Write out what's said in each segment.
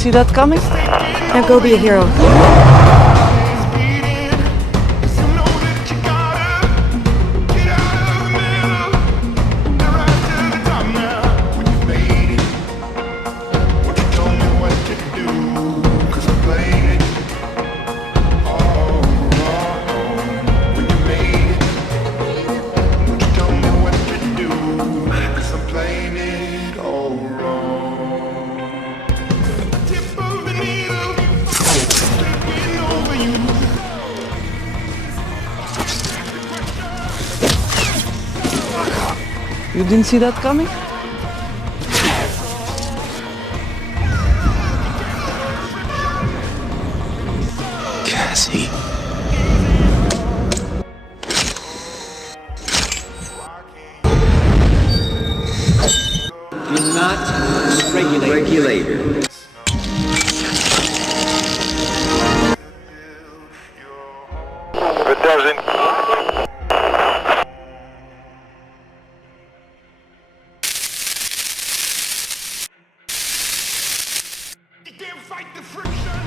see that coming? Now go be a hero. You didn't see that coming? Cassie. Do not regulate. It doesn't. You can't fight the friction.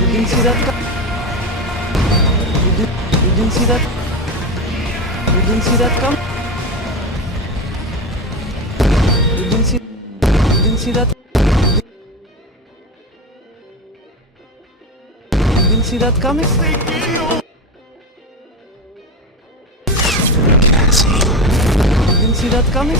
You didn't see that coming? You didn't see that? You didn't see that coming? You didn't see that? You didn't see that coming? Cassie. You didn't see that coming?